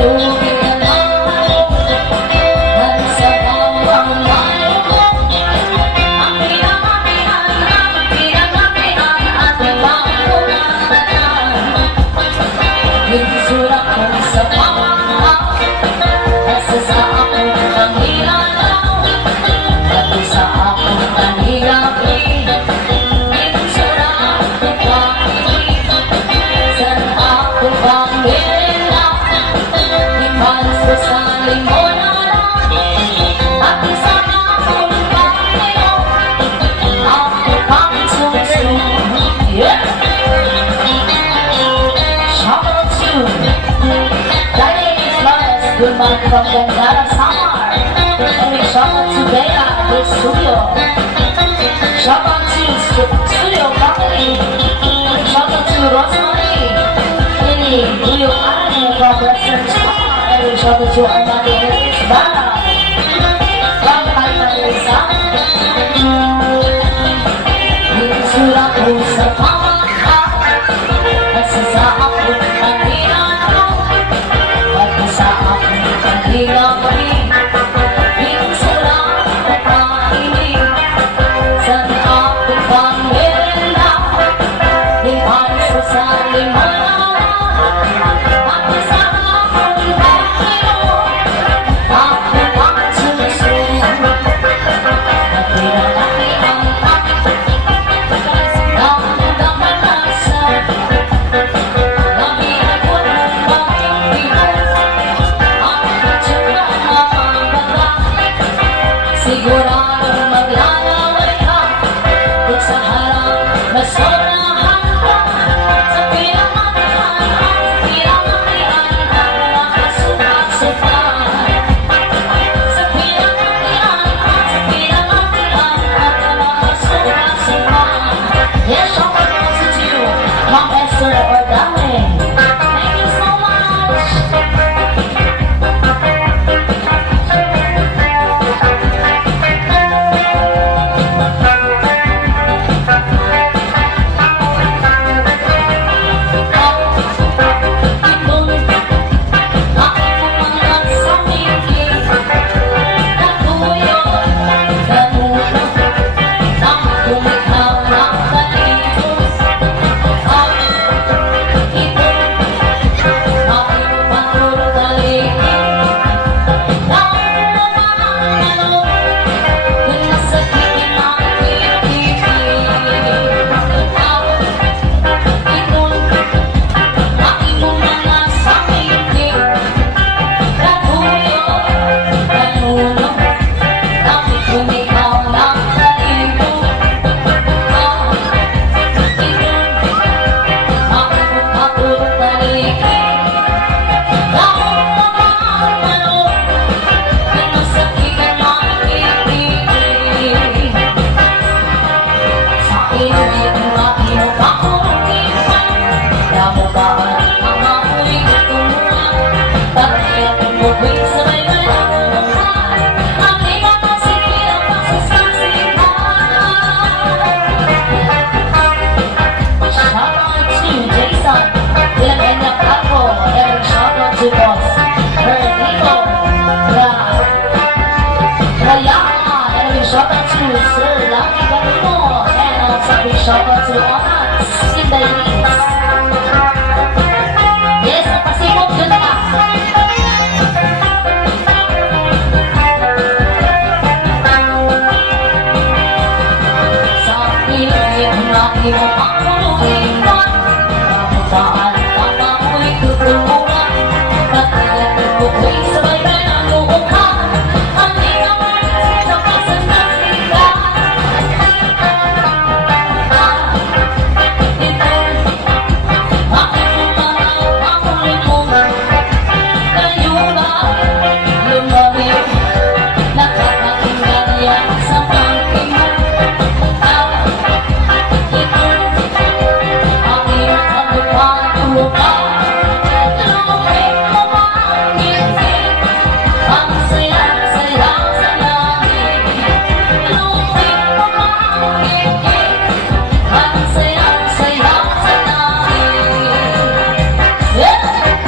tubig na lang at sa bawang mayo. Ang pinangapihan at walang kulatan. Nagsurak ko sa pamahal at sa akong pangilalaw at sa akong panilapin. Nagsurak ko pangilip sa akong pamilya. Imanso sa limonada at sa akong pamilya. Ako kang susunod. Yeah! Shout out to Diane Flores, Gulman from Gandara, Samar. And we shout out to Bea, the studio. Shout out to Studio Company. Shout out to Rosemary, Lily, Julio Arne from Western Star. And we shout out to Armando Bala.